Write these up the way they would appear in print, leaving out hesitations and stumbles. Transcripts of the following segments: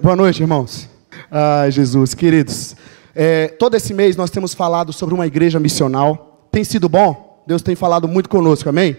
Boa noite, irmãos. Ai, Jesus, queridos. Todo esse mês nós temos falado sobre uma igreja missional. Tem sido bom? Deus tem falado muito conosco, amém?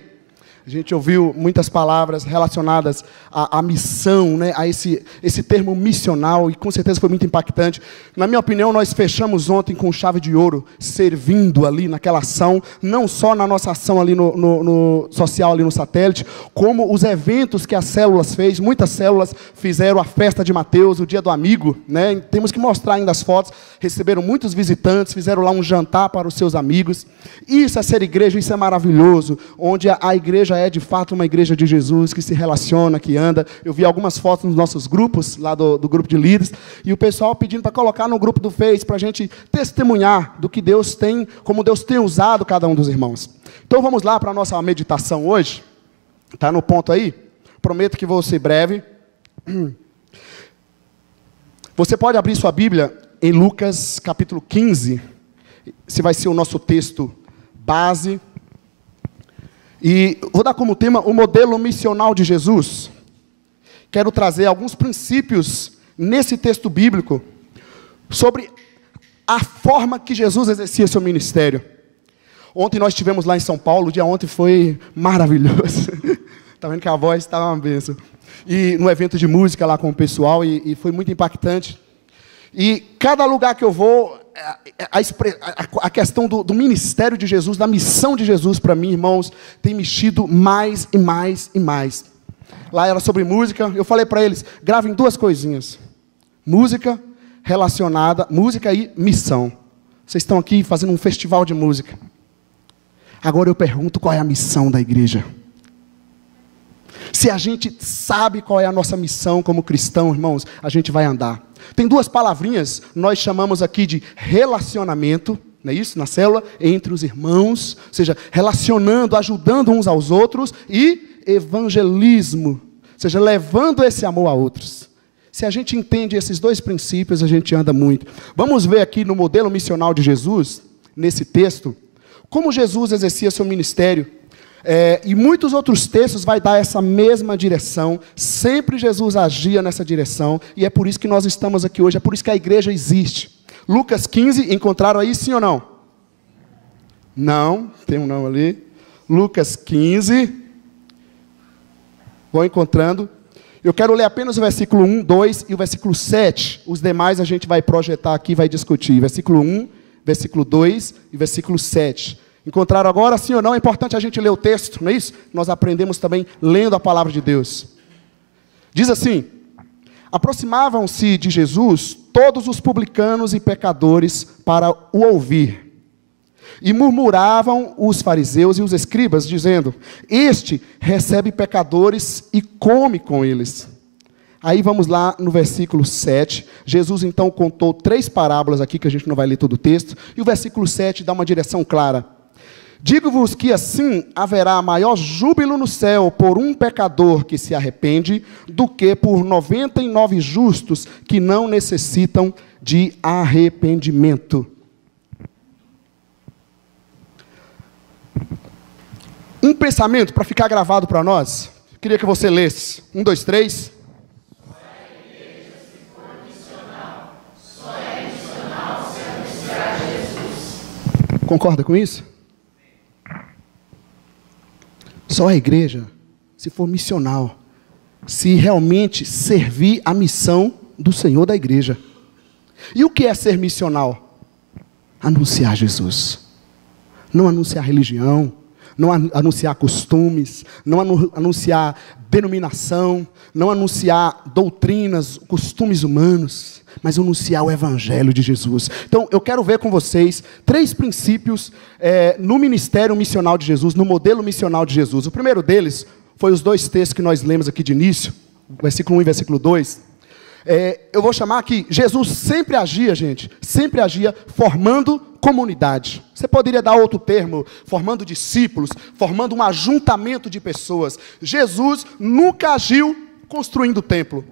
A gente ouviu muitas palavras relacionadas à missão, né? A esse termo missional, e com certeza foi muito impactante. Na minha opinião, nós fechamos ontem com chave de ouro, servindo ali naquela ação, não só na nossa ação ali no social, ali no satélite, como os eventos que as células fez. Muitas células fizeram a festa de Mateus, o dia do amigo, né? Temos que mostrar ainda as fotos. Receberam muitos visitantes, fizeram lá um jantar para os seus amigos. Isso é ser igreja, isso é maravilhoso, onde a igreja é de fato uma igreja de Jesus, que se relaciona, que anda. Eu vi algumas fotos nos nossos grupos, lá do grupo de líderes, e o pessoal pedindo para colocar no grupo do Face, para a gente testemunhar do que Deus tem, como Deus tem usado cada um dos irmãos. Então vamos lá para a nossa meditação hoje. Está no ponto aí? Prometo que vou ser breve. Você pode abrir sua Bíblia em Lucas capítulo 15, esse vai ser o nosso texto base. E vou dar como tema o modelo missional de Jesus. Quero trazer alguns princípios nesse texto bíblico sobre a forma que Jesus exercia seu ministério. Ontem nós estivemos lá em São Paulo, o dia ontem foi maravilhoso. Está vendo que a voz estava uma bênção. E no evento de música lá com o pessoal, e foi muito impactante. E cada lugar que eu vou, a questão do ministério de Jesus, da missão de Jesus para mim, irmãos, tem mexido mais e mais e mais. Lá era sobre música, eu falei para eles, gravem duas coisinhas. Música relacionada, música e missão. Vocês estão aqui fazendo um festival de música. Agora eu pergunto, qual é a missão da igreja? Se a gente sabe qual é a nossa missão como cristão, irmãos, a gente vai andar. Tem duas palavrinhas, nós chamamos aqui de relacionamento, não é isso? Na célula, entre os irmãos, ou seja, relacionando, ajudando uns aos outros, e evangelismo, ou seja, levando esse amor a outros. Se a gente entende esses dois princípios, a gente anda muito. Vamos ver aqui no modelo missional de Jesus, nesse texto, como Jesus exercia seu ministério. E muitos outros textos vai dar essa mesma direção. Sempre Jesus agia nessa direção, e é por isso que nós estamos aqui hoje, é por isso que a igreja existe. Lucas 15, encontraram aí, sim ou não? Não, tem um não ali. Lucas 15, vou encontrando. Eu quero ler apenas o versículo 1, 2 e o versículo 7. Os demais a gente vai projetar aqui, vai discutir. Versículo 1, versículo 2 e versículo 7. Encontraram agora, sim ou não? É importante a gente ler o texto, não é isso? Nós aprendemos também lendo a palavra de Deus. Diz assim: aproximavam-se de Jesus todos os publicanos e pecadores para o ouvir. E murmuravam os fariseus e os escribas, dizendo: este recebe pecadores e come com eles. Aí vamos lá no versículo 7. Jesus então contou 3 parábolas aqui, que a gente não vai ler todo o texto. E o versículo 7 dá uma direção clara. Digo-vos que assim haverá maior júbilo no céu por um pecador que se arrepende, do que por 99 justos que não necessitam de arrependimento. Um pensamento para ficar gravado para nós. Queria que você lesse. 1, 2, 3. Concorda com isso? Só a igreja, se for missional, se realmente servir a missão do Senhor da igreja. E o que é ser missional? Anunciar Jesus. Não anunciar religião, não anunciar costumes, não anunciar denominação, não anunciar doutrinas, costumes humanos, mas anunciar o Evangelho de Jesus. Então, eu quero ver com vocês 3 princípios no ministério missional de Jesus, no modelo missional de Jesus. O primeiro deles foi os 2 textos que nós lemos aqui de início, versículo 1 e versículo 2. Eu vou chamar aqui, Jesus sempre agia, gente, sempre agia formando comunidade. Você poderia dar outro termo, formando discípulos, formando um ajuntamento de pessoas. Jesus nunca agiu construindo templo.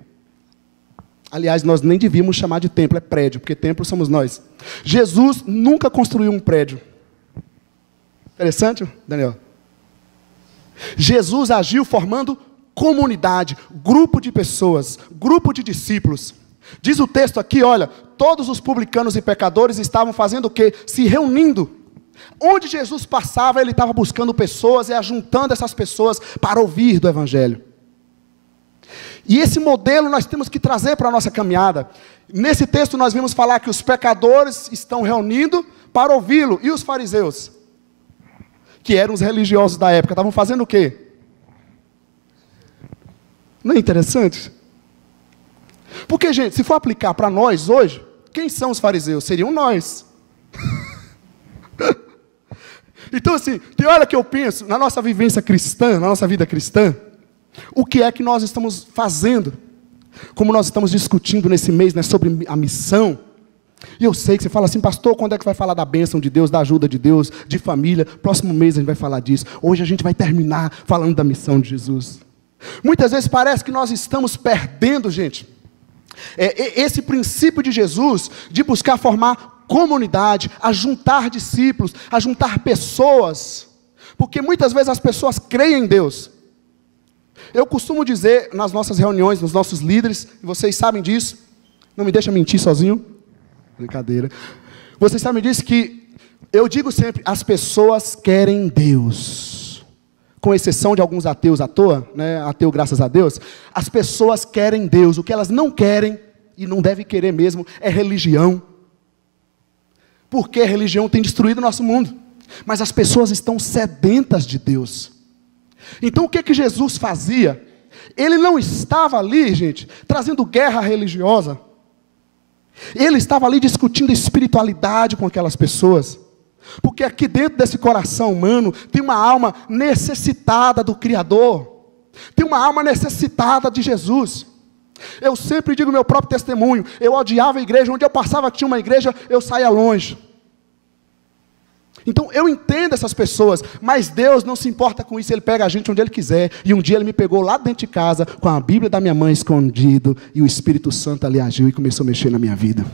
Aliás, nós nem devíamos chamar de templo, é prédio, porque templo somos nós. Jesus nunca construiu um prédio. Interessante, Daniel? Jesus agiu formando comunidade, grupo de pessoas, grupo de discípulos. Diz o texto aqui, olha, todos os publicanos e pecadores estavam fazendo o quê? Se reunindo. Onde Jesus passava, ele estava buscando pessoas e ajuntando essas pessoas para ouvir do Evangelho. E esse modelo nós temos que trazer para a nossa caminhada. Nesse texto nós vimos falar que os pecadores estão reunindo para ouvi-lo. E os fariseus, que eram os religiosos da época, estavam fazendo o quê? Não é interessante? Porque, gente, se for aplicar para nós hoje, quem são os fariseus? Seriam nós. Então, assim, tem hora que eu penso, na nossa vivência cristã, na nossa vida cristã, o que é que nós estamos fazendo? Como nós estamos discutindo nesse mês, né, sobre a missão. E eu sei que você fala assim, pastor, quando é que vai falar da bênção de Deus, da ajuda de Deus, de família? Próximo mês a gente vai falar disso. Hoje a gente vai terminar falando da missão de Jesus. Muitas vezes parece que nós estamos perdendo, gente, esse princípio de Jesus, de buscar formar comunidade, a juntar discípulos, a juntar pessoas, porque muitas vezes as pessoas creem em Deus. Eu costumo dizer nas nossas reuniões, nos nossos líderes, e vocês sabem disso, não me deixa mentir sozinho, brincadeira, vocês sabem disso que, eu digo sempre, as pessoas querem Deus, com exceção de alguns ateus à toa, né, ateu graças a Deus, as pessoas querem Deus, o que elas não querem, e não devem querer mesmo, é religião, porque a religião tem destruído o nosso mundo, mas as pessoas estão sedentas de Deus. Então o que Jesus fazia? Ele não estava ali, gente, trazendo guerra religiosa, ele estava ali discutindo espiritualidade com aquelas pessoas, porque aqui dentro desse coração humano, tem uma alma necessitada do Criador, tem uma alma necessitada de Jesus. Eu sempre digo meu próprio testemunho, eu odiava a igreja, onde eu passava que tinha uma igreja, eu saía longe. Então eu entendo essas pessoas, mas Deus não se importa com isso, Ele pega a gente onde Ele quiser, e um dia Ele me pegou lá dentro de casa, com a Bíblia da minha mãe escondido, e o Espírito Santo ali agiu e começou a mexer na minha vida.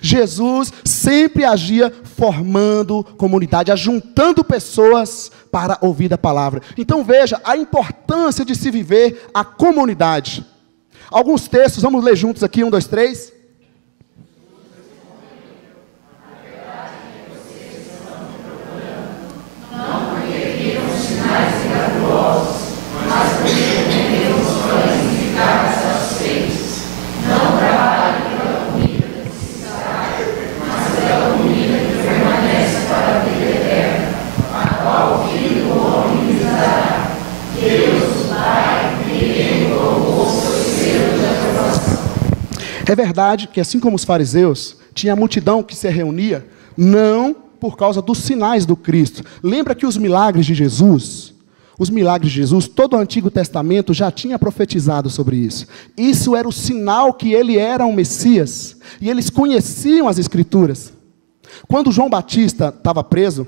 Jesus sempre agia formando comunidade, ajuntando pessoas para ouvir a palavra. Então veja a importância de se viver a comunidade. Alguns textos, vamos ler juntos aqui, 1, 2, 3. É verdade que assim como os fariseus, tinha a multidão que se reunia, não por causa dos sinais do Cristo. Lembra que os milagres de Jesus, todo o Antigo Testamento já tinha profetizado sobre isso. Isso era o sinal que ele era um Messias, e eles conheciam as Escrituras. Quando João Batista estava preso,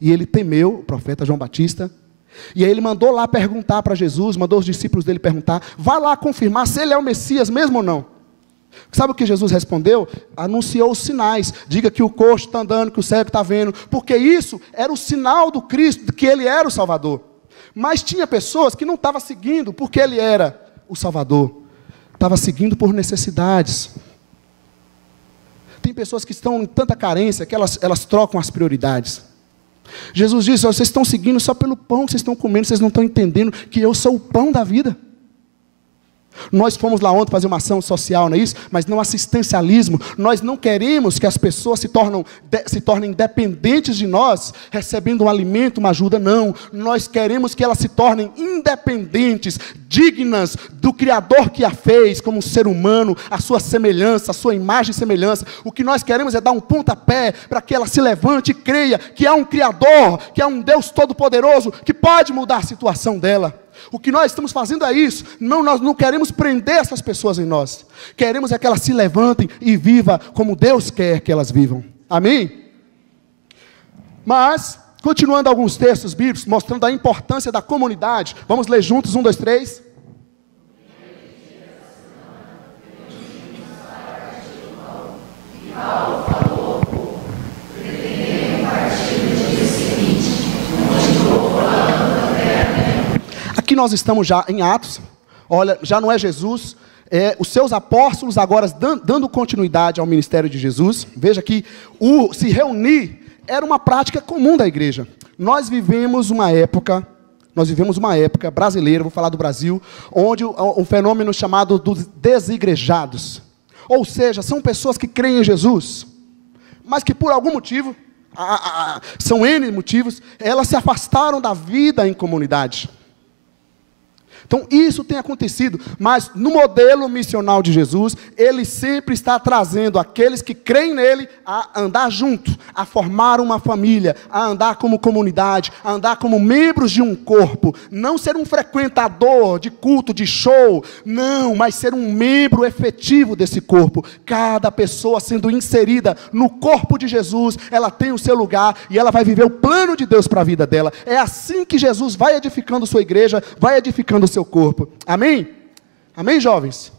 e ele temeu, o profeta João Batista, e aí ele mandou lá perguntar para Jesus, mandou os discípulos dele perguntar, vá lá confirmar se ele é o Messias mesmo ou não. Sabe o que Jesus respondeu? Anunciou os sinais, diga que o coxo está andando, que o cego está vendo, porque isso era o sinal do Cristo, de que ele era o Salvador. Mas tinha pessoas que não estavam seguindo porque ele era o Salvador, estava seguindo por necessidades. Tem pessoas que estão em tanta carência que elas trocam as prioridades. Jesus disse, vocês estão seguindo só pelo pão que vocês estão comendo, vocês não estão entendendo que eu sou o pão da vida. Nós fomos lá ontem fazer uma ação social, não é isso? Mas não assistencialismo. Nós não queremos que as pessoas se tornem dependentes de nós, recebendo um alimento, uma ajuda, não. Nós queremos que elas se tornem independentes, dignas do Criador que a fez, como um ser humano, a sua semelhança, a sua imagem e semelhança. O que nós queremos é dar um pontapé para que ela se levante e creia que há um Criador, que há um Deus Todo-Poderoso, que pode mudar a situação dela. O que nós estamos fazendo é isso. Nós não queremos prender essas pessoas em nós. Queremos é que elas se levantem e vivam como Deus quer que elas vivam. Amém? Mas, continuando alguns textos bíblicos, mostrando a importância da comunidade. Vamos ler juntos, 1, 2, 3. Aqui nós estamos já em Atos, olha, já não é Jesus, os seus apóstolos agora dando continuidade ao ministério de Jesus. Veja que se reunir era uma prática comum da igreja. Nós vivemos uma época brasileira, vou falar do Brasil, onde um fenômeno chamado dos desigrejados, ou seja, são pessoas que creem em Jesus, mas que por algum motivo, são N motivos, elas se afastaram da vida em comunidade. Então isso tem acontecido, mas no modelo missional de Jesus, ele sempre está trazendo aqueles que creem nele a andar junto, a formar uma família, a andar como comunidade, a andar como membros de um corpo, não ser um frequentador de culto, de show, não, mas ser um membro efetivo desse corpo. Cada pessoa sendo inserida no corpo de Jesus, ela tem o seu lugar e ela vai viver o plano de Deus para a vida dela. É assim que Jesus vai edificando sua igreja, vai edificando o seu corpo. Amém? Amém, jovens?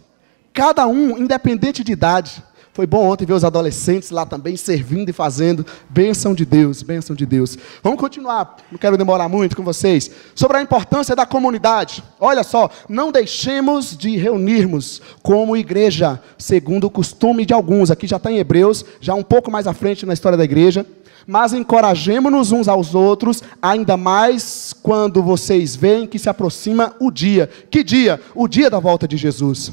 Cada um, independente de idade. Foi bom ontem ver os adolescentes lá também servindo e fazendo. Bênção de Deus, bênção de Deus. Vamos continuar, não quero demorar muito com vocês. Sobre a importância da comunidade. Olha só, não deixemos de reunirmos como igreja, segundo o costume de alguns. Aqui já está em Hebreus, já um pouco mais à frente na história da igreja. Mas encorajemo-nos uns aos outros, ainda mais quando vocês veem que se aproxima o dia. Que dia? O dia da volta de Jesus.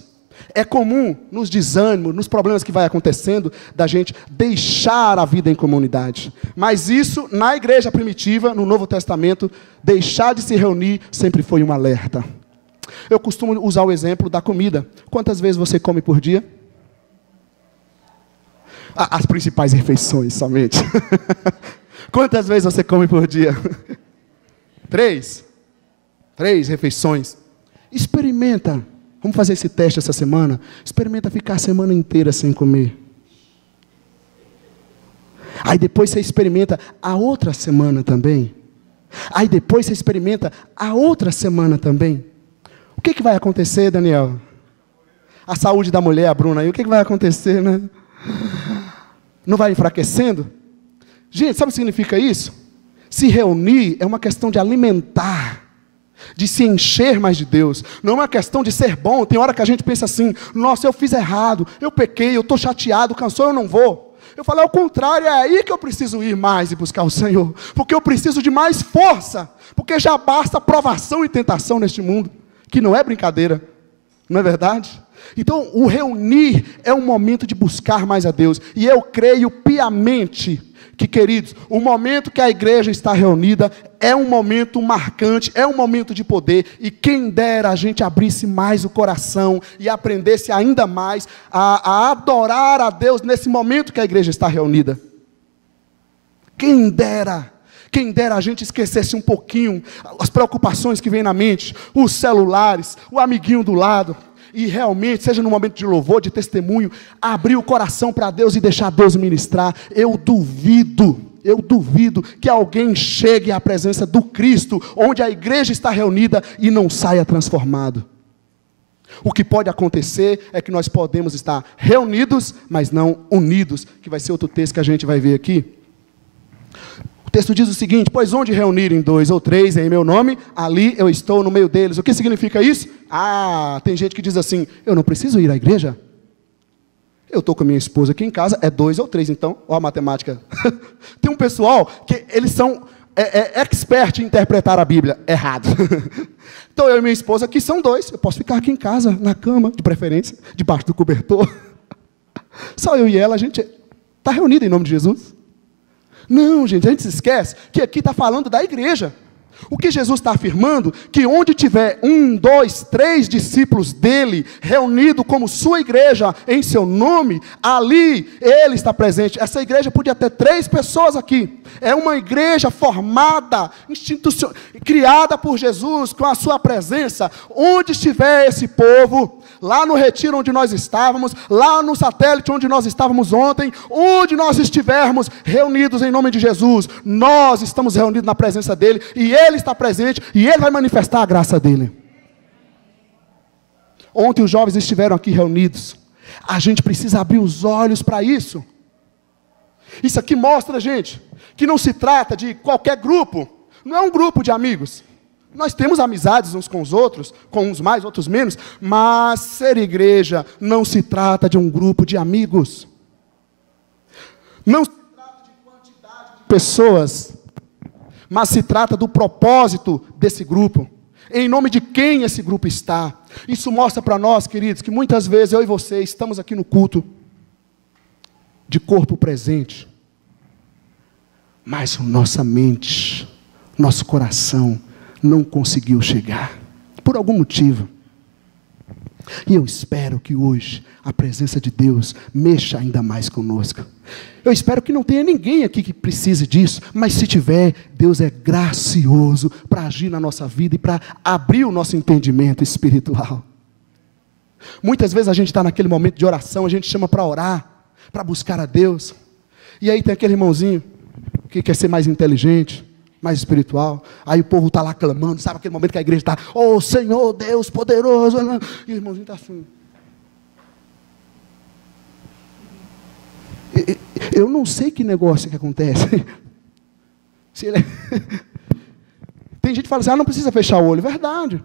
É comum, nos desânimos, nos problemas que vai acontecendo, da gente deixar a vida em comunidade. Mas isso, na igreja primitiva, no Novo Testamento, deixar de se reunir sempre foi um alerta. Eu costumo usar o exemplo da comida. Quantas vezes você come por dia? As principais refeições somente. Quantas vezes você come por dia? 3 refeições. Experimenta. Vamos fazer esse teste essa semana. Experimenta ficar a semana inteira sem comer. Aí depois você experimenta a outra semana também. Aí depois você experimenta a outra semana também. O que vai acontecer, Daniel? A saúde da mulher, a Bruna aí, o que vai acontecer, né? Não vai enfraquecendo? Gente, sabe o que significa isso? Se reunir é uma questão de alimentar, de se encher mais de Deus. Não é uma questão de ser bom. Tem hora que a gente pensa assim: nossa, eu fiz errado, eu pequei, eu estou chateado, cansou, eu não vou. Eu falo, ao contrário, é aí que eu preciso ir mais e buscar o Senhor, porque eu preciso de mais força, porque já basta provação e tentação neste mundo, que não é brincadeira, não é verdade? Então, o reunir é um momento de buscar mais a Deus. E eu creio piamente que, queridos, o momento que a igreja está reunida é um momento marcante, é um momento de poder. E quem dera a gente abrisse mais o coração e aprendesse ainda mais a adorar a Deus nesse momento que a igreja está reunida. Quem dera a gente esquecesse um pouquinho as preocupações que vêm na mente, os celulares, o amiguinho do lado. E realmente, seja no momento de louvor, de testemunho, abrir o coração para Deus e deixar Deus ministrar. Eu duvido que alguém chegue à presença do Cristo, onde a igreja está reunida, e não saia transformado. O que pode acontecer é que nós podemos estar reunidos, mas não unidos, que vai ser outro texto que a gente vai ver aqui. O texto diz o seguinte: pois onde reunirem 2 ou 3 em meu nome, ali eu estou no meio deles. O que significa isso? Tem gente que diz assim: eu não preciso ir à igreja. Eu estou com a minha esposa aqui em casa, é 2 ou 3, então, ó a matemática. Tem um pessoal que eles são expert em interpretar a Bíblia errado. Então eu e minha esposa aqui são 2, eu posso ficar aqui em casa, na cama, de preferência, debaixo do cobertor. Só eu e ela, a gente está reunido em nome de Jesus. Não, gente, a gente se esquece que aqui está falando da igreja. O que Jesus está afirmando, que onde tiver 1, 2, 3 discípulos dele, reunido como sua igreja, em seu nome, ali ele está presente. Essa igreja podia ter 3 pessoas aqui. É uma igreja formada, criada por Jesus, com a sua presença. Onde estiver esse povo, lá no retiro onde nós estávamos, lá no satélite onde nós estávamos ontem, onde nós estivermos reunidos em nome de Jesus, nós estamos reunidos na presença dele, e ele está presente, e ele vai manifestar a graça dele. Ontem os jovens estiveram aqui reunidos. A gente precisa abrir os olhos para isso. Isso aqui mostra, gente, que não se trata de qualquer grupo. Não é um grupo de amigos. Nós temos amizades uns com os outros, com uns mais, outros menos, mas ser igreja não se trata de um grupo de amigos. Não se trata de quantidade de pessoas, mas se trata do propósito desse grupo. Em nome de quem esse grupo está. Isso mostra para nós, queridos, que muitas vezes eu e você estamos aqui no culto de corpo presente, mas nossa mente, nosso coração não conseguiu chegar, por algum motivo. E eu espero que hoje a presença de Deus mexa ainda mais conosco. Eu espero que não tenha ninguém aqui que precise disso, mas se tiver, Deus é gracioso para agir na nossa vida e para abrir o nosso entendimento espiritual. Muitas vezes a gente está naquele momento de oração, a gente chama para orar, para buscar a Deus, e aí tem aquele irmãozinho que quer ser mais inteligente, mais espiritual, aí o povo está lá clamando, sabe aquele momento que a igreja está, oh Senhor Deus poderoso, e o irmãozinho está assim. Eu não sei que negócio que acontece. Se ele... Tem gente que fala assim, não precisa fechar o olho, verdade,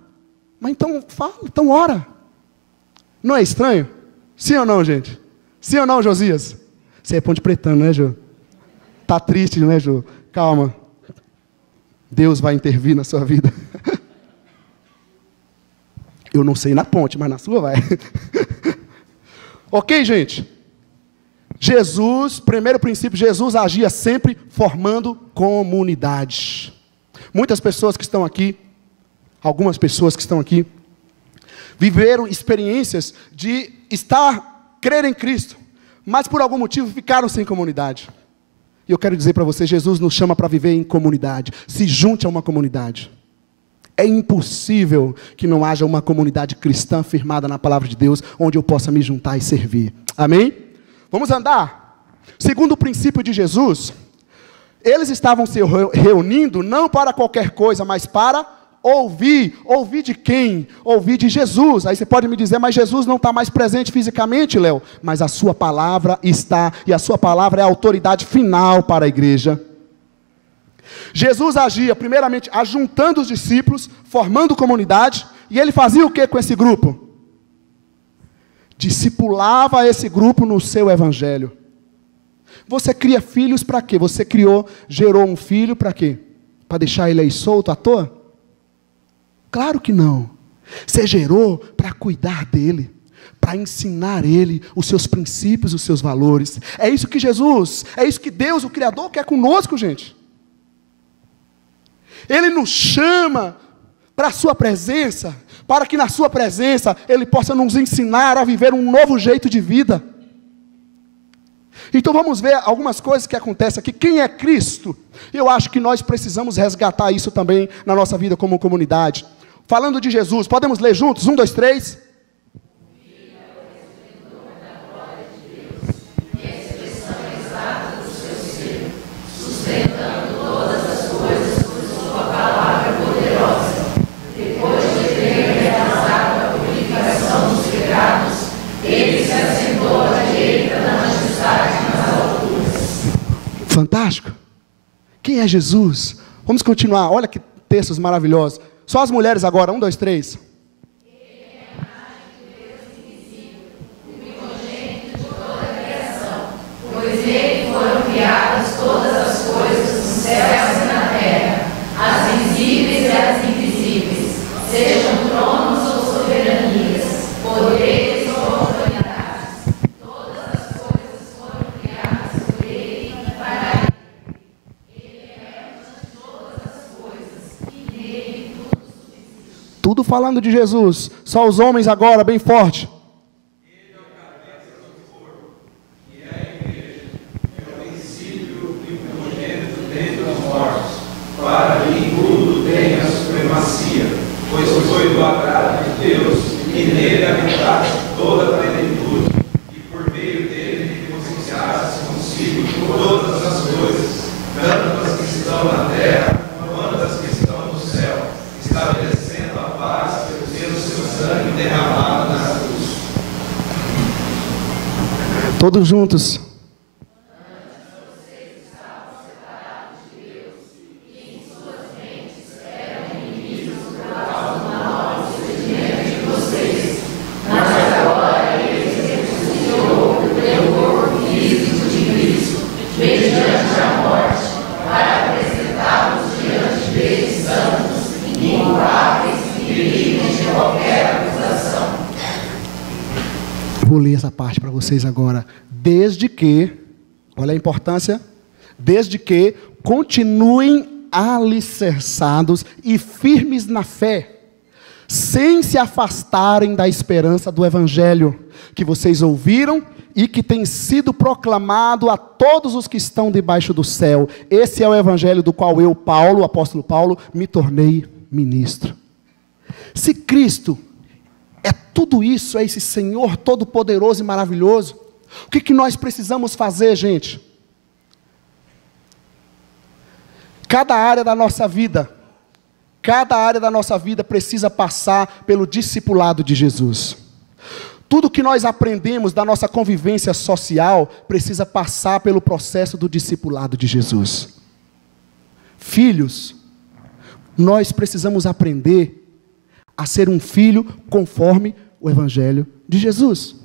mas então fala, então ora. Não é estranho? Sim ou não, gente? Sim ou não, Josias? Você é Ponte Pretano, né, Jô? Está triste, né, Jô? Calma. Deus vai intervir na sua vida. Eu não sei na ponte, mas na sua vai. Ok, gente? Jesus, primeiro princípio, Jesus agia sempre formando comunidade. Muitas pessoas que estão aqui, algumas pessoas que estão aqui, viveram experiências de crer em Cristo, mas por algum motivo ficaram sem comunidade. E eu quero dizer para você, Jesus nos chama para viver em comunidade. Se junte a uma comunidade. É impossível que não haja uma comunidade cristã firmada na palavra de Deus, onde eu possa me juntar e servir. Amém? Vamos andar? Segundo o princípio de Jesus, eles estavam se reunindo não para qualquer coisa, mas para ouvir. Ouvir de quem? Ouvir de Jesus. Aí você pode me dizer, mas Jesus não está mais presente fisicamente, Léo. Mas a sua palavra está, e a sua palavra é a autoridade final para a igreja. Jesus agia, primeiramente, ajuntando os discípulos, formando comunidade, e ele fazia o que com esse grupo? Discipulava esse grupo no seu evangelho. Você cria filhos para quê? Você gerou um filho para quê? Para deixar ele aí solto à toa? Claro que não. Você gerou para cuidar dele, para ensinar ele os seus princípios, os seus valores. É isso que Jesus, é isso que Deus, o Criador, quer conosco, gente. Ele nos chama para a sua presença, para que na sua presença Ele possa nos ensinar a viver um novo jeito de vida. Então vamos ver algumas coisas que acontecem aqui. Quem é Cristo? Eu acho que nós precisamos resgatar isso também na nossa vida como comunidade. Falando de Jesus, podemos ler juntos? 1, 2, 3. Fantástico. Quem é Jesus? Vamos continuar. Olha que textos maravilhosos. Só as mulheres agora. 1, 2, 3. Tudo falando de Jesus. Só os homens agora, bem forte. Ele é o cabeça do corpo, que é a igreja, é o princípio e o primogênito dentre os mortos, para que em tudo tenha supremacia, pois foi do agrado de Deus que nele habitasse toda a plenitude, e por meio dele reconciliasse consigo todas as coisas, tanto as que estão na terra, quanto as que estão no céu, estabelecendo a paz pelo seu sangue derramado na cruz. Todos juntos. vou ler essa parte para vocês agora. Desde que, olha a importância, desde que continuem alicerçados e firmes na fé, sem se afastarem da esperança do Evangelho, que vocês ouviram e que tem sido proclamado a todos os que estão debaixo do céu. Esse é o Evangelho do qual eu, Paulo, o apóstolo Paulo, me tornei ministro. Se Cristo é tudo isso, é esse Senhor todo-poderoso e maravilhoso, o que nós precisamos fazer, gente? Cada área da nossa vida precisa passar pelo discipulado de Jesus. Tudo que nós aprendemos da nossa convivência social precisa passar pelo processo do discipulado de Jesus. Filhos, nós precisamos aprender a ser um filho conforme o Evangelho de Jesus.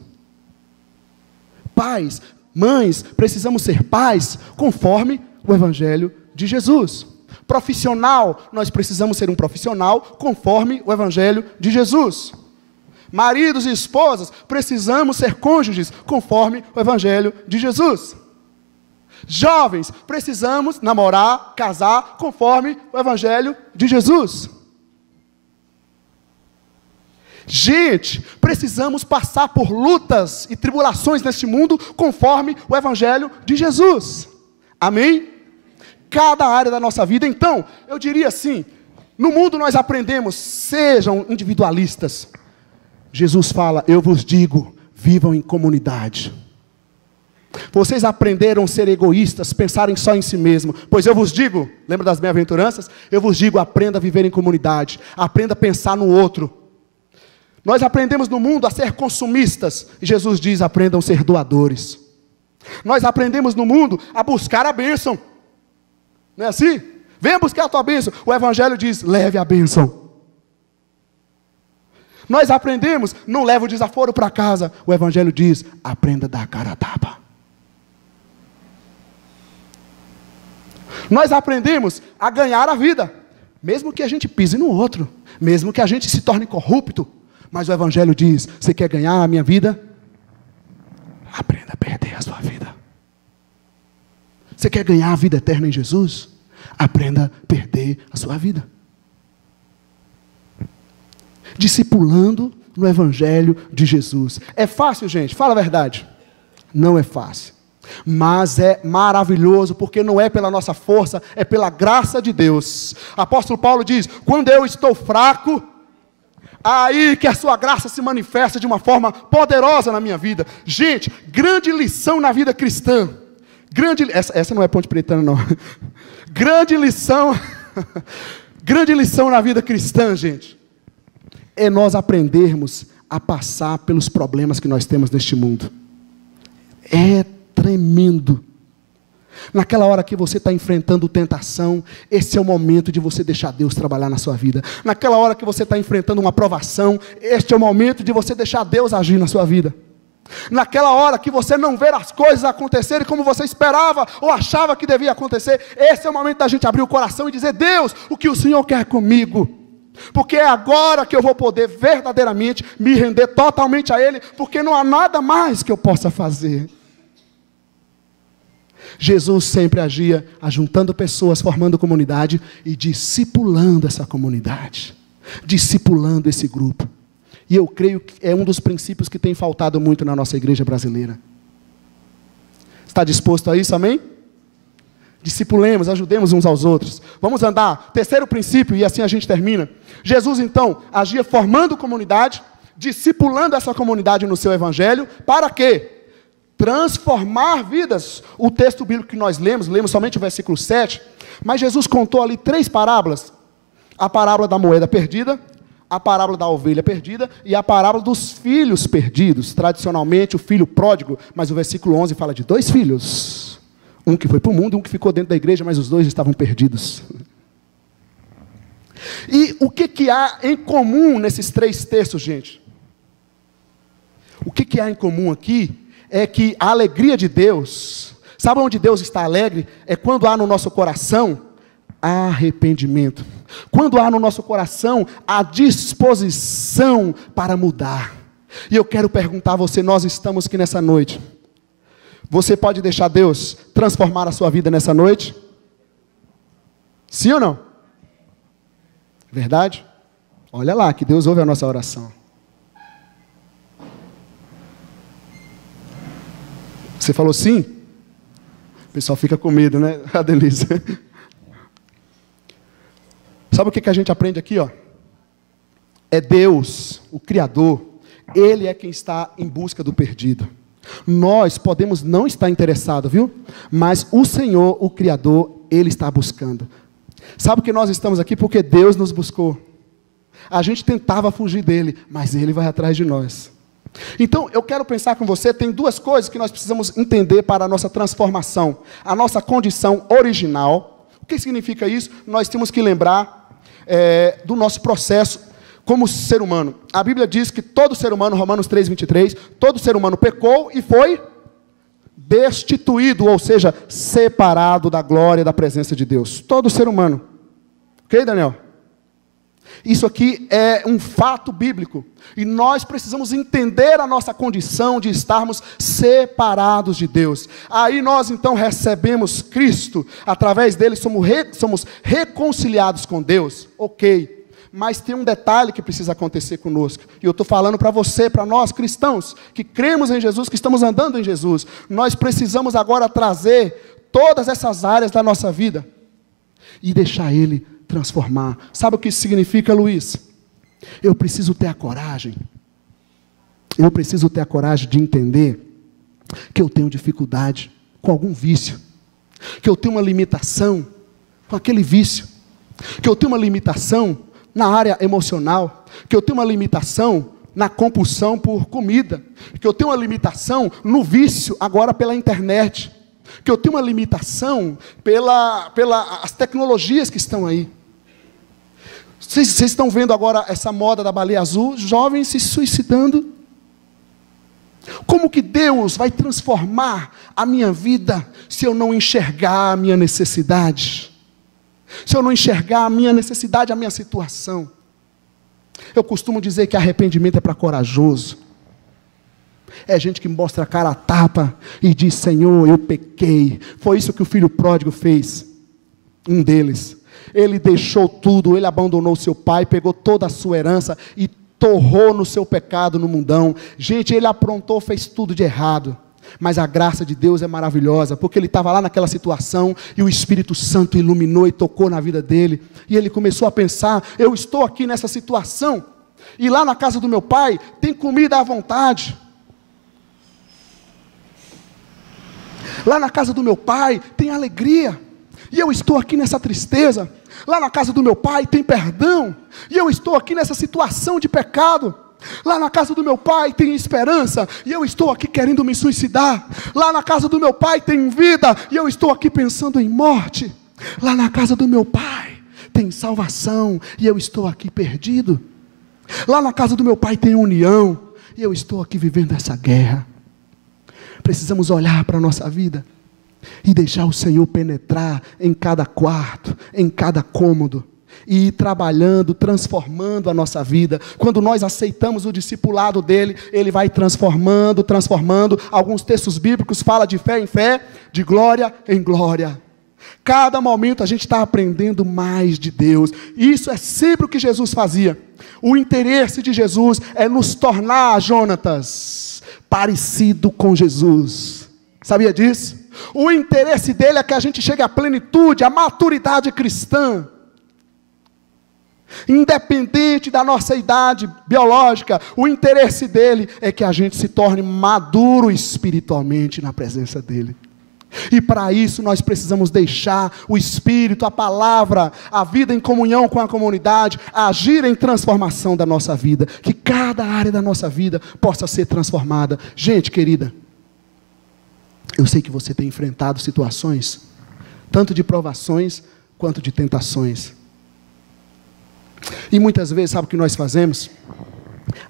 Pais, mães, precisamos ser pais conforme o Evangelho de Jesus. Profissional, nós precisamos ser um profissional conforme o Evangelho de Jesus. Maridos e esposas, precisamos ser cônjuges conforme o Evangelho de Jesus. Jovens, precisamos namorar, casar conforme o Evangelho de Jesus. Gente, precisamos passar por lutas e tribulações neste mundo conforme o Evangelho de Jesus. Amém? Cada área da nossa vida. Então, eu diria assim, no mundo nós aprendemos, sejam individualistas. Jesus fala, eu vos digo, vivam em comunidade. Vocês aprenderam a ser egoístas, pensarem só em si mesmo. Pois eu vos digo, lembra das bem-aventuranças? Eu vos digo, aprenda a viver em comunidade. Aprenda a pensar no outro. Nós aprendemos no mundo a ser consumistas. E Jesus diz, aprendam a ser doadores. Nós aprendemos no mundo a buscar a bênção. Não é assim? Venha buscar a tua bênção. O Evangelho diz, leve a bênção. Nós aprendemos, não leva o desaforo para casa. O Evangelho diz, aprenda a dar a cara a tapa. Nós aprendemos a ganhar a vida, mesmo que a gente pise no outro, mesmo que a gente se torne corrupto. Mas o Evangelho diz, você quer ganhar a minha vida? Aprenda a perder a sua vida. Você quer ganhar a vida eterna em Jesus? Aprenda a perder a sua vida. Discipulando no Evangelho de Jesus. É fácil, gente? Fala a verdade. Não é fácil. Mas é maravilhoso, porque não é pela nossa força, é pela graça de Deus. Apóstolo Paulo diz, quando eu estou fraco, aí que a sua graça se manifesta de uma forma poderosa na minha vida. Gente, grande lição na vida cristã. Essa não é Ponte Pretana, não. Grande lição na vida cristã, gente, é nós aprendermos a passar pelos problemas que nós temos neste mundo. É tremendo. Naquela hora que você está enfrentando tentação, esse é o momento de você deixar Deus trabalhar na sua vida. Naquela hora que você está enfrentando uma provação, este é o momento de você deixar Deus agir na sua vida. Naquela hora que você não vê as coisas acontecerem como você esperava ou achava que devia acontecer, esse é o momento da gente abrir o coração e dizer, Deus, o que o Senhor quer comigo? Porque é agora que eu vou poder verdadeiramente me render totalmente a Ele, porque não há nada mais que eu possa fazer. Jesus sempre agia ajuntando pessoas, formando comunidade e discipulando essa comunidade, discipulando esse grupo. E eu creio que é um dos princípios que tem faltado muito na nossa igreja brasileira. Está disposto a isso, amém? Discipulemos, ajudemos uns aos outros. Vamos andar. Terceiro princípio, e assim a gente termina. Jesus então agia formando comunidade, discipulando essa comunidade no seu evangelho, para quê? Transformar vidas. O texto bíblico que nós lemos somente o versículo 7, mas Jesus contou ali 3 parábolas. A parábola da moeda perdida, a parábola da ovelha perdida e a parábola dos filhos perdidos. Tradicionalmente o filho pródigo, mas o versículo 11 fala de 2 filhos. Um que foi para o mundo e um que ficou dentro da igreja, mas os 2 estavam perdidos. E o que há em comum nesses 3 textos, gente? O que há em comum aqui é que a alegria de Deus, sabe onde Deus está alegre? É quando há no nosso coração arrependimento. Quando há no nosso coração a disposição para mudar. E eu quero perguntar a você, nós estamos aqui nessa noite. Você pode deixar Deus transformar a sua vida nessa noite? Sim ou não? Verdade? Olha lá, que Deus ouve a nossa oração. Você falou sim? O pessoal fica com medo, né? A Denise. Sabe o que a gente aprende aqui, ó? É Deus, o Criador. Ele é quem está em busca do perdido. Nós podemos não estar interessados, viu? Mas o Senhor, o Criador, Ele está buscando. Sabe que nós estamos aqui porque Deus nos buscou. A gente tentava fugir dele, mas Ele vai atrás de nós. Então, eu quero pensar com você, tem duas coisas que nós precisamos entender para a nossa transformação. A nossa condição original. O que significa isso? Nós temos que lembrar do nosso processo como ser humano. A Bíblia diz que todo ser humano, Romanos 3:23, todo ser humano pecou e foi destituído, ou seja, separado da glória e da presença de Deus. Todo ser humano. Ok, Daniel? Isso aqui é um fato bíblico. E nós precisamos entender a nossa condição de estarmos separados de Deus. Aí nós então recebemos Cristo. Através dele somos reconciliados com Deus. Ok. Mas tem um detalhe que precisa acontecer conosco. E eu estou falando para você, para nós cristãos, que cremos em Jesus, que estamos andando em Jesus. Nós precisamos agora trazer todas essas áreas da nossa vida e deixar Ele transformar. Sabe o que isso significa, Luiz? Eu preciso ter a coragem. Eu preciso ter a coragem de entender que eu tenho dificuldade com algum vício. Que eu tenho uma limitação com aquele vício. Que eu tenho uma limitação na área emocional, que eu tenho uma limitação na compulsão por comida, que eu tenho uma limitação no vício agora pela internet, que eu tenho uma limitação pelas tecnologias que estão aí. Vocês estão vendo agora essa moda da baleia azul, jovens se suicidando. Como que Deus vai transformar a minha vida se eu não enxergar a minha necessidade? Se eu não enxergar a minha necessidade, a minha situação. Eu costumo dizer que arrependimento é para corajoso. É gente que mostra a cara a tapa e diz: Senhor, eu pequei. Foi isso que o filho pródigo fez. Um deles. Ele deixou tudo, ele abandonou seu pai, pegou toda a sua herança e torrou no seu pecado no mundão. Gente, ele aprontou, fez tudo de errado. Mas a graça de Deus é maravilhosa, porque ele estava lá naquela situação, e o Espírito Santo iluminou e tocou na vida dele, e ele começou a pensar: eu estou aqui nessa situação, e lá na casa do meu pai, tem comida à vontade, lá na casa do meu pai, tem alegria, e eu estou aqui nessa tristeza, lá na casa do meu pai, tem perdão, e eu estou aqui nessa situação de pecado, lá na casa do meu pai tem esperança, e eu estou aqui querendo me suicidar. Lá na casa do meu pai tem vida, e eu estou aqui pensando em morte. Lá na casa do meu pai tem salvação, e eu estou aqui perdido. Lá na casa do meu pai tem união, e eu estou aqui vivendo essa guerra. Precisamos olhar para a nossa vida e deixar o Senhor penetrar em cada quarto, em cada cômodo, e ir trabalhando, transformando a nossa vida. Quando nós aceitamos o discipulado dele, ele vai transformando. Alguns textos bíblicos falam de fé em fé, de glória em glória. Cada momento a gente está aprendendo mais de Deus. Isso é sempre o que Jesus fazia. O interesse de Jesus é nos tornar, Jonatas, parecido com Jesus. Sabia disso? O interesse dele é que a gente chegue à plenitude, à maturidade cristã. Independente da nossa idade biológica, o interesse dele é que a gente se torne maduro espiritualmente na presença dele. E para isso nós precisamos deixar o Espírito, a palavra, a vida em comunhão com a comunidade, agir em transformação da nossa vida, que cada área da nossa vida possa ser transformada. Gente querida, eu sei que você tem enfrentado situações, tanto de provações quanto de tentações. E muitas vezes, sabe o que nós fazemos?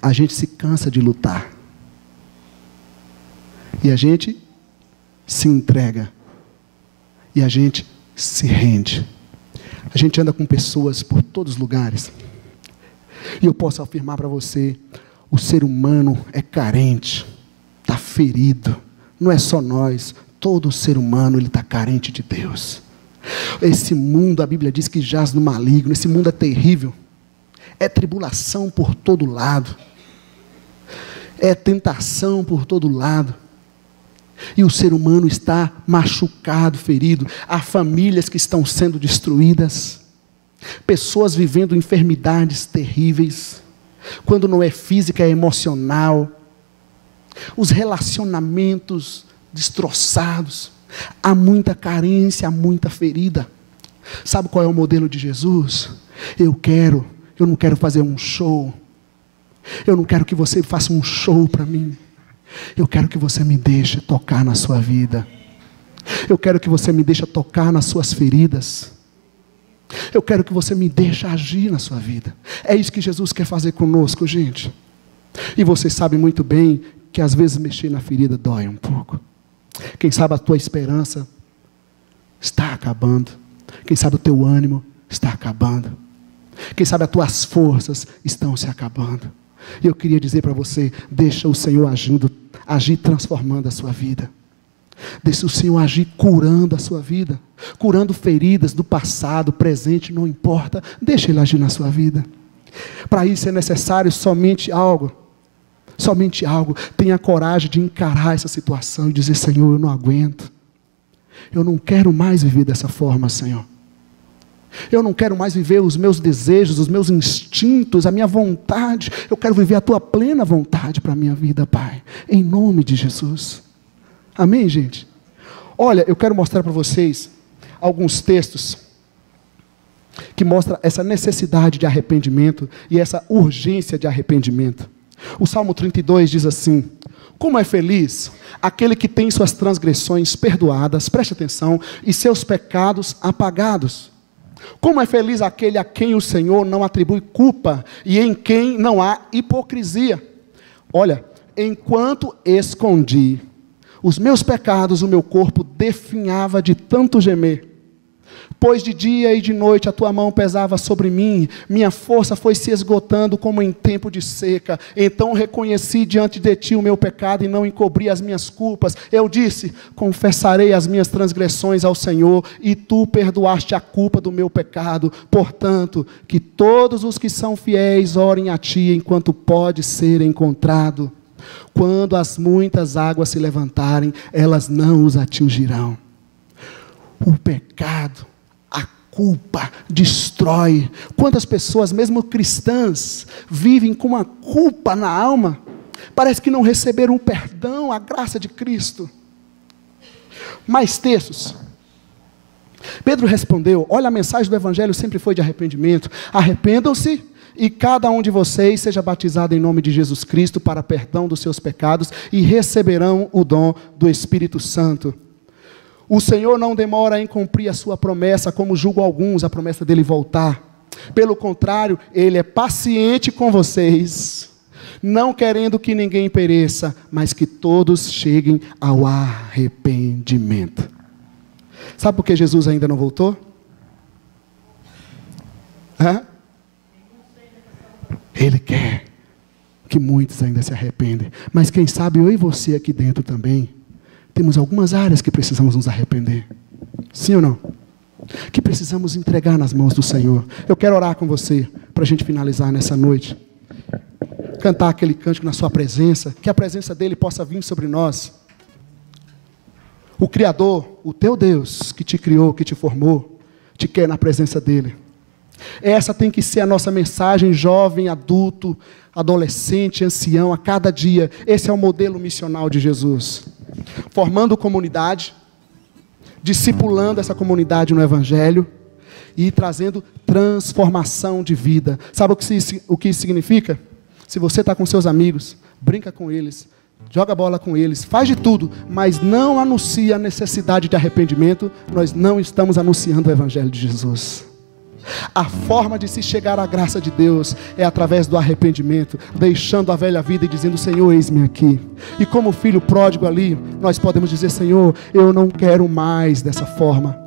A gente se cansa de lutar. E a gente se entrega. E a gente se rende. A gente anda com pessoas por todos os lugares. E eu posso afirmar para você, O ser humano é carente, está ferido. Não é só nós, todo ser humano está carente de Deus. Esse mundo, a Bíblia diz que jaz no maligno. Esse mundo é terrível. É tribulação por todo lado. É tentação por todo lado. E o ser humano está machucado, ferido. Há famílias que estão sendo destruídas. Pessoas vivendo enfermidades terríveis. Quando não é física, é emocional. Os relacionamentos destroçados. Há muita carência, há muita ferida. Sabe qual é o modelo de Jesus? Eu não quero fazer um show. Eu não quero que você faça um show para mim. Eu quero que você me deixe tocar na sua vida. Eu quero que você me deixe tocar nas suas feridas. Eu quero que você me deixe agir na sua vida. É isso que Jesus quer fazer conosco, gente. E você sabe muito bem que às vezes mexer na ferida dói um pouco. Quem sabe a tua esperança está acabando. Quem sabe o teu ânimo está acabando. Quem sabe as tuas forças estão se acabando. E eu queria dizer para você, deixa o Senhor agir transformando a sua vida. Deixa o Senhor agir curando a sua vida. Curando feridas do passado, presente, não importa. Deixa Ele agir na sua vida. Para isso é necessário somente algo. Somente algo. Tenha coragem de encarar essa situação e dizer, Senhor, eu não aguento. Eu não quero mais viver dessa forma, Senhor. Eu não quero mais viver os meus desejos, os meus instintos, a minha vontade. Eu quero viver a tua plena vontade para a minha vida, Pai. Em nome de Jesus. Amém, gente? Olha, eu quero mostrar para vocês alguns textos que mostram essa necessidade de arrependimento e essa urgência de arrependimento. O Salmo 32 diz assim: como é feliz aquele que tem suas transgressões perdoadas, preste atenção, e seus pecados apagados. Como é feliz aquele a quem o Senhor não atribui culpa e em quem não há hipocrisia. Olha, enquanto escondi os meus pecados, o meu corpo definhava de tanto gemer. Pois de dia e de noite a tua mão pesava sobre mim, minha força foi se esgotando como em tempo de seca. Então reconheci diante de ti o meu pecado e não encobri as minhas culpas. Eu disse, confessarei as minhas transgressões ao Senhor, e tu perdoaste a culpa do meu pecado. Portanto, que todos os que são fiéis orem a ti enquanto pode ser encontrado. Quando as muitas águas se levantarem, elas não os atingirão. O pecado, a culpa destrói. Quantas pessoas, mesmo cristãs, vivem com uma culpa na alma? Parece que não receberam o perdão, a graça de Cristo. Mais textos. Pedro respondeu, olha, a mensagem do Evangelho sempre foi de arrependimento. Arrependam-se e cada um de vocês seja batizado em nome de Jesus Cristo para perdão dos seus pecados e receberão o dom do Espírito Santo. O Senhor não demora em cumprir a sua promessa, como julgam alguns, a promessa dele voltar. Pelo contrário, Ele é paciente com vocês, não querendo que ninguém pereça, mas que todos cheguem ao arrependimento. Sabe por que Jesus ainda não voltou? Ele quer que muitos ainda se arrependem. Mas quem sabe eu e você aqui dentro também temos algumas áreas que precisamos nos arrepender. Sim ou não? Que precisamos entregar nas mãos do Senhor. Eu quero orar com você, para a gente finalizar nessa noite. Cantar aquele cântico na sua presença, que a presença dEle possa vir sobre nós. O Criador, o teu Deus, que te criou, que te formou, te quer na presença dEle. Essa tem que ser a nossa mensagem, jovem, adulto, adolescente, ancião, a cada dia. Esse é o modelo missional de Jesus. Formando comunidade, discipulando essa comunidade no Evangelho e trazendo transformação de vida. Sabe o que isso significa? Se você está com seus amigos, brinca com eles, joga bola com eles, faz de tudo, mas não anuncia a necessidade de arrependimento, nós não estamos anunciando o Evangelho de Jesus. A forma de se chegar à graça de Deus é através do arrependimento, deixando a velha vida e dizendo, Senhor, eis-me aqui. E como filho pródigo ali, nós podemos dizer, Senhor, eu não quero mais dessa forma.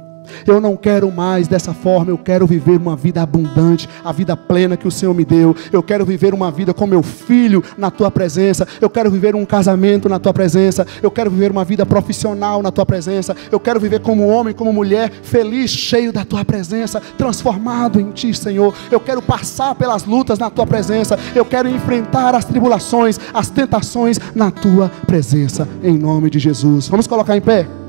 Eu não quero mais dessa forma. Eu quero viver uma vida abundante, a vida plena que o Senhor me deu. Eu quero viver uma vida com meu filho na tua presença. Eu quero viver um casamento na tua presença. Eu quero viver uma vida profissional na tua presença. Eu quero viver como homem, como mulher, feliz, cheio da tua presença, transformado em ti, Senhor. Eu quero passar pelas lutas na tua presença. Eu quero enfrentar as tribulações, as tentações na tua presença, em nome de Jesus. Vamos colocar em pé?